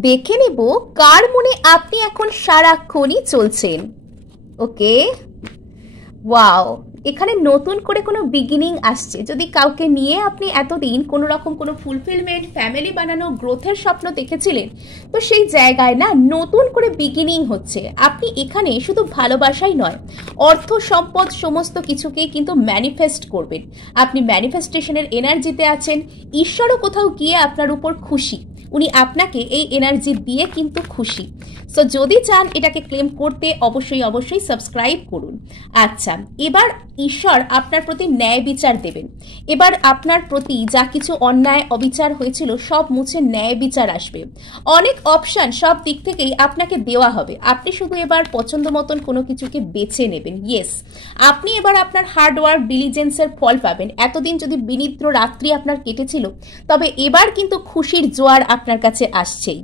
দেখে নেব কার মনে আপনি এখন সারাক্ষণই চলছেন। ওকে, ওয়াও, এখানে নতুন করে কোনো বিগিনিং আসছে। যদি কাউকে নিয়ে আপনি এতদিন কোনো রকম কোনো ফুলফিলমেন্ট, ফ্যামিলি বানানো, গ্রোথের স্বপ্ন দেখেছিলেন, তো সেই জায়গায় না নতুন করে বিগিনিং হচ্ছে। আপনি এখানে শুধু ভালোবাসাই নয়, অর্থ সম্পদ সমস্ত কিছুকেই কিন্তু ম্যানিফেস্ট করবেন। আপনি ম্যানিফেস্টেশনের এনার্জিতে আছেন। ঈশ্বরও কোথাও গিয়ে আপনার উপর খুশি, উনি আপনাকে এই এনার্জি দিয়ে কিন্তু খুশি। সো যদি চান এটাকে ক্লেম করতে, অবশ্যই অবশ্যই সাবস্ক্রাইব করুন। আচ্ছা, এবার ঈশ্বর আপনার প্রতি ন্যায় বিচার দেবেন। এবার আপনার প্রতি যা কিছু অন্যায় অবিচার হয়েছিল সব মুছে ন্যায় বিচার আসবে। অনেক অপশন সব দিক থেকেই আপনাকে দেওয়া হবে। আপনি শুধু এবার পছন্দ মতন কোনো কিছুকে বেছে নেবেন। ইয়েস, আপনি এবার আপনার হার্ডওয়ার্ক, ডিলিজেন্সের ফল পাবেন। এতদিন যদি বিনিদ্র রাত্রি আপনার কেটেছিল, তবে এবার কিন্তু খুশির জোয়ার আপনার কাছে আসছেই।